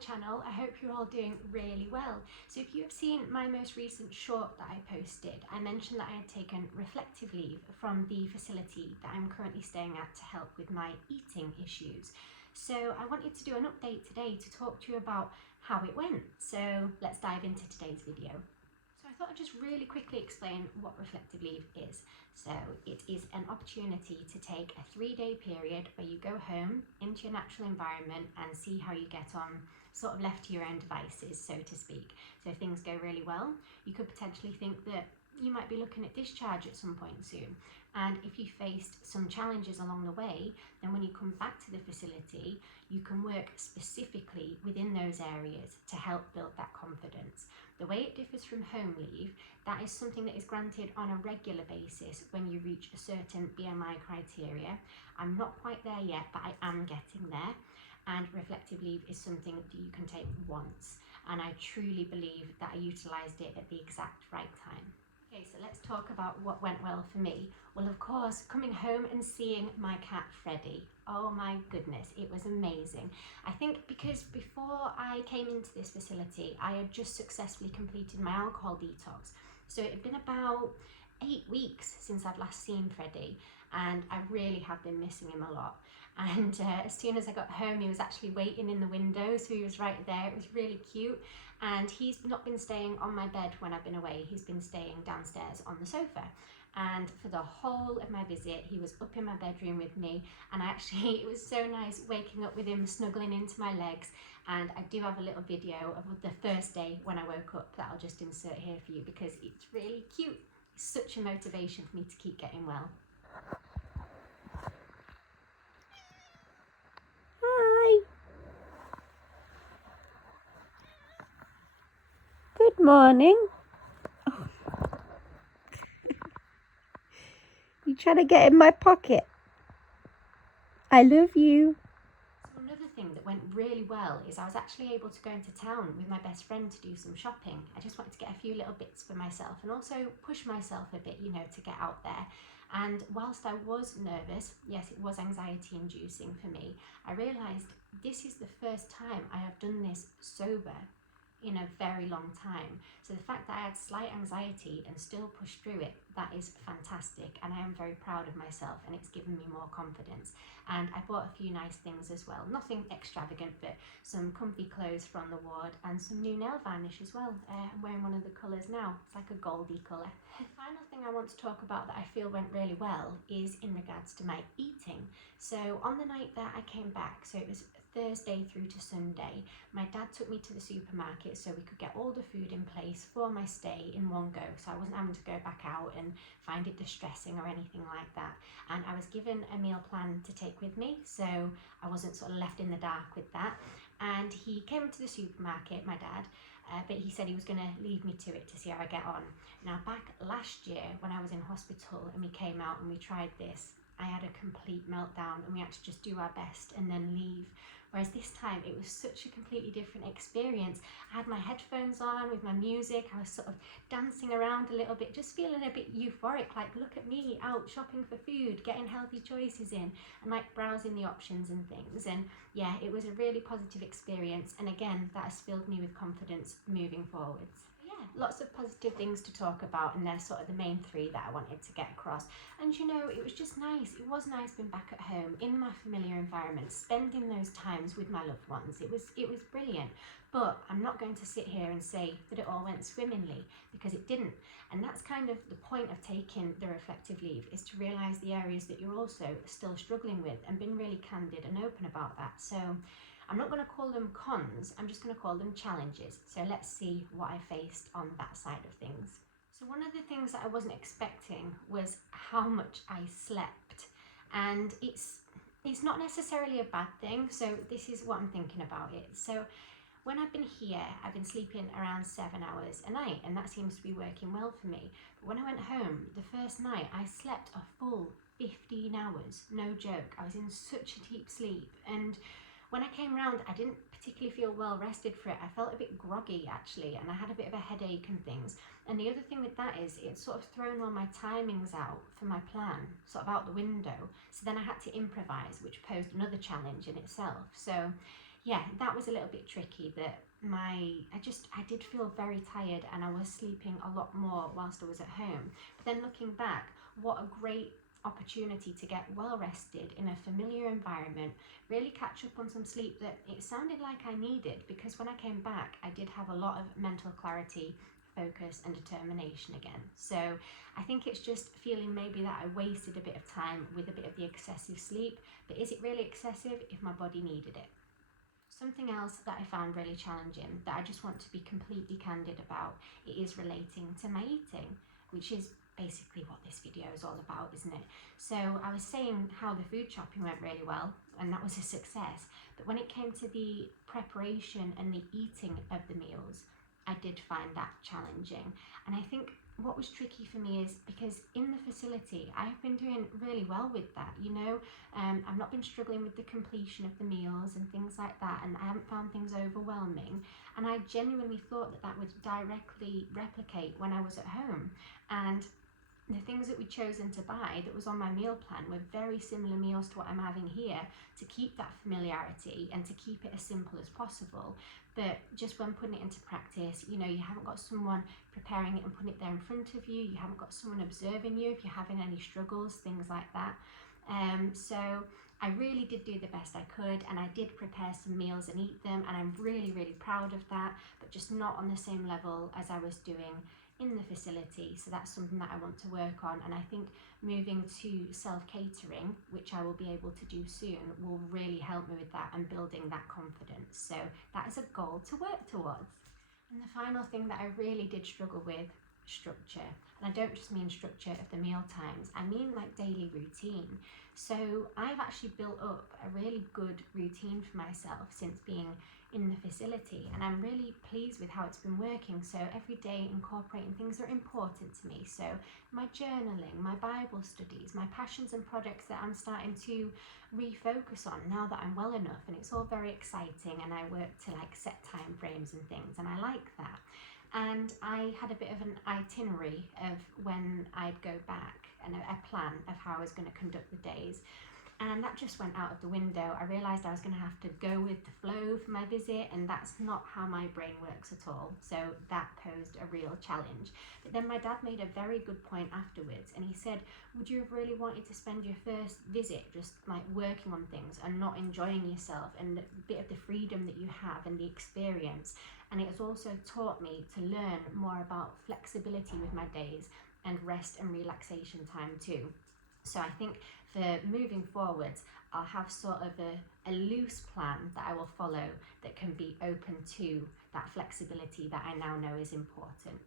channel. I hope you're all doing really well. So if you have seen my most recent short that I posted, I mentioned that I had taken reflective leave from the facility that I'm currently staying at to help with my eating issues. So I wanted to do an update today to talk to you about how it went. So let's dive into today's video. So I thought I'd just really quickly explain what reflective leave is. So it is an opportunity to take a 3-day period where you go home into your natural environment and see how you get on, sort of left to your own devices, so to speak. So if things go really well, you could potentially think that you might be looking at discharge at some point soon. And if you faced some challenges along the way, then when you come back to the facility, you can work specifically within those areas to help build that confidence. The way it differs from home leave, that is something that is granted on a regular basis when you reach a certain BMI criteria. I'm not quite there yet, but I am getting there. And reflective leave is something that you can take once. And I truly believe that I utilised it at the exact right time. Okay, so let's talk about what went well for me. Well, of course, coming home and seeing my cat Freddie. Oh my goodness, it was amazing. I think because before I came into this facility, I had just successfully completed my alcohol detox. So it had been about 8 weeks since I'd last seen Freddie, and I really have been missing him a lot. And as soon as I got home, he was actually waiting in the window, so he was right there. It was really cute. And he's not been staying on my bed when I've been away. He's been staying downstairs on the sofa. And for the whole of my visit, he was up in my bedroom with me. And it was so nice waking up with him snuggling into my legs. And I do have a little video of the first day when I woke up that I'll just insert here for you because it's really cute. It's such a motivation for me to keep getting well. Hi. Good morning. Oh. You trying to get in my pocket? I love you. So another thing that went really well is I was actually able to go into town with my best friend to do some shopping. I just wanted to get a few little bits for myself and also push myself a bit, to get out there. And whilst I was nervous, yes, it was anxiety inducing for me, I realised this is the first time I have done this sober in a very long time. So the fact that I had slight anxiety and still pushed through it, that is fantastic, and I am very proud of myself, and it's given me more confidence. And I bought a few nice things as well, nothing extravagant, but some comfy clothes from the ward and some new nail varnish as well. I'm wearing one of the colours now, it's like a goldy colour. The final thing I want to talk about that I feel went really well is in regards to my eating. So on the night that I came back, so it was Thursday through to Sunday, my dad took me to the supermarket so we could get all the food in place for my stay in one go, so I wasn't having to go back out and find it distressing or anything like that. And I was given a meal plan to take with me, so I wasn't sort of left in the dark with that. And he came to the supermarket, my dad, but he said he was going to leave me to it to see how I get on. Now, back last year when I was in hospital and we came out and we tried this, I had a complete meltdown and we had to just do our best and then leave. Whereas this time it was such a completely different experience. I had my headphones on with my music, I was sort of dancing around a little bit, just feeling a bit euphoric, like look at me out shopping for food, getting healthy choices in, and like browsing the options and things. And yeah, it was a really positive experience, and again, that has filled me with confidence moving forwards. Yeah, lots of positive things to talk about, and they're sort of the main 3 that I wanted to get across. And it was just nice. It was nice being back at home in my familiar environment, spending those times with my loved ones. It was brilliant. But I'm not going to sit here and say that it all went swimmingly, because it didn't. And that's kind of the point of taking the reflective leave, is to realise the areas that you're also still struggling with and being really candid and open about that. So I'm not going to call them cons, I'm just going to call them challenges. So let's see what I faced on that side of things. So one of the things that I wasn't expecting was how much I slept. And it's not necessarily a bad thing, so this is what I'm thinking about it. So when I've been here, I've been sleeping around 7 hours a night, and that seems to be working well for me. But when I went home, the first night, I slept a full 15 hours, no joke. I was in such a deep sleep, and when I came round, I didn't particularly feel well rested for it. I felt a bit groggy actually, and I had a bit of a headache and things. And the other thing with that is it's sort of thrown all my timings out for my plan, sort of out the window. So then I had to improvise, which posed another challenge in itself. So yeah, that was a little bit tricky. That I did feel very tired, and I was sleeping a lot more whilst I was at home. But then looking back, what a great opportunity to get well rested in a familiar environment, really catch up on some sleep that it sounded like I needed, because when I came back I did have a lot of mental clarity, focus and determination again. So I think it's just feeling maybe that I wasted a bit of time with a bit of the excessive sleep, but is it really excessive if my body needed it? Something else that I found really challenging, that I just want to be completely candid about, it is relating to my eating, which is basically what this video is all about, isn't it? So I was saying how the food shopping went really well, and that was a success, but when it came to the preparation and the eating of the meals, I did find that challenging. And I think what was tricky for me is because in the facility I've been doing really well with that, I've not been struggling with the completion of the meals and things like that, and I haven't found things overwhelming, and I genuinely thought that that would directly replicate when I was at home. And the things that we'd chosen to buy that was on my meal plan were very similar meals to what I'm having here, to keep that familiarity and to keep it as simple as possible. But just when putting it into practice, you haven't got someone preparing it and putting it there in front of you, you haven't got someone observing you if you're having any struggles, things like that. So I really did do the best I could, and I did prepare some meals and eat them, and I'm really, really proud of that, but just not on the same level as I was doing in the facility. So that's something that I want to work on, and I think moving to self-catering, which I will be able to do soon, will really help me with that and building that confidence. So that is a goal to work towards. And the final thing that I really did struggle with, structure. And I don't just mean structure of the meal times, I mean like daily routine. So I've actually built up a really good routine for myself since being in the facility, and I'm really pleased with how it's been working. So every day incorporating things that are important to me, so my journaling, my Bible studies, my passions and projects that I'm starting to refocus on now that I'm well enough, and it's all very exciting, and I work to like set time frames and things, and I like that. And I had a bit of an itinerary of when I'd go back and a plan of how I was going to conduct the days. And that just went out of the window. I realised I was going to have to go with the flow for my visit, and that's not how my brain works at all. So that posed a real challenge. But then my dad made a very good point afterwards, and he said, would you have really wanted to spend your first visit just like working on things and not enjoying yourself and a bit of the freedom that you have and the experience? And it has also taught me to learn more about flexibility with my days and rest and relaxation time too. So I think for moving forwards, I'll have sort of a loose plan that I will follow that can be open to that flexibility that I now know is important.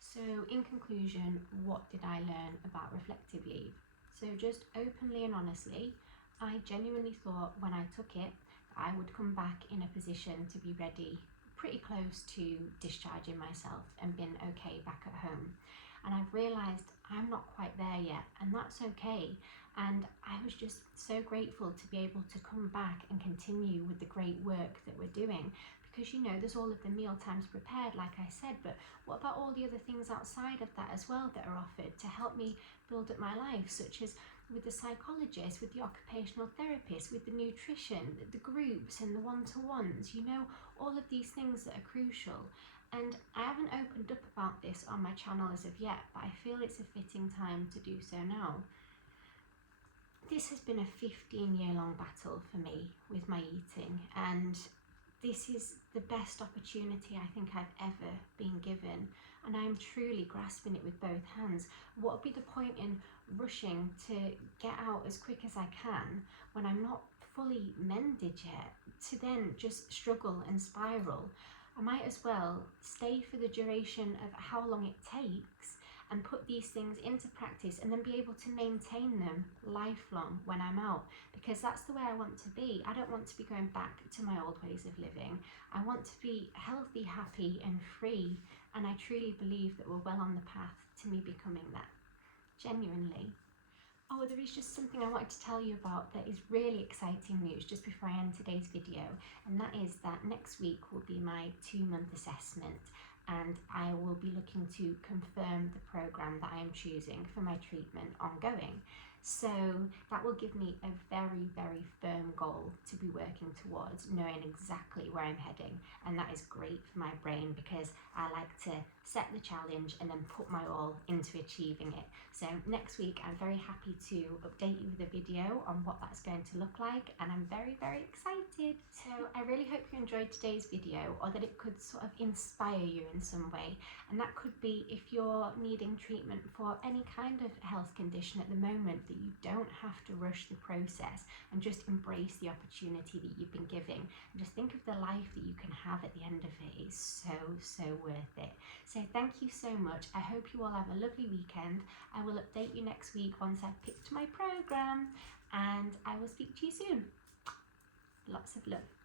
So in conclusion, what did I learn about reflective leave? So just openly and honestly, I genuinely thought when I took it, I would come back in a position to be ready, pretty close to discharging myself and being okay back at home. And I've realised I'm not quite there yet, and that's okay. And I was just so grateful to be able to come back and continue with the great work that we're doing, because there's all of the meal times prepared, like I said, but what about all the other things outside of that as well that are offered to help me build up my life, such as with the psychologist, with the occupational therapist, with the nutrition, the groups and the one-to-ones, all of these things that are crucial. And I haven't opened up about this on my channel as of yet, but I feel it's a fitting time to do so now. This has been a 15-year-long battle for me with my eating, and this is the best opportunity I think I've ever been given, and I'm truly grasping it with both hands. What would be the point in rushing to get out as quick as I can when I'm not fully mended yet, to then just struggle and spiral? I might as well stay for the duration of how long it takes and put these things into practice and then be able to maintain them lifelong when I'm out, because that's the way I want to be. I don't want to be going back to my old ways of living. I want to be healthy, happy and free, and I truly believe that we're well on the path to me becoming that, genuinely. Oh, there is just something I wanted to tell you about that is really exciting news just before I end today's video, and that is that next week will be my 2-month assessment, and I will be looking to confirm the programme that I am choosing for my treatment ongoing. So that will give me a very, very firm goal to be working towards, knowing exactly where I'm heading. And that is great for my brain because I like to set the challenge and then put my all into achieving it. So next week, I'm very happy to update you with a video on what that's going to look like, and I'm very, very excited. So I really hope you enjoyed today's video, or that it could sort of inspire you in some way. And that could be if you're needing treatment for any kind of health condition at the moment, that you don't have to rush the process and just embrace the opportunity that you've been giving. And just think of the life that you can have at the end of it is so worth it. So thank you so much. I hope you all have a lovely weekend. I will update you next week once I've picked my program, and I will speak to you soon. Lots of love.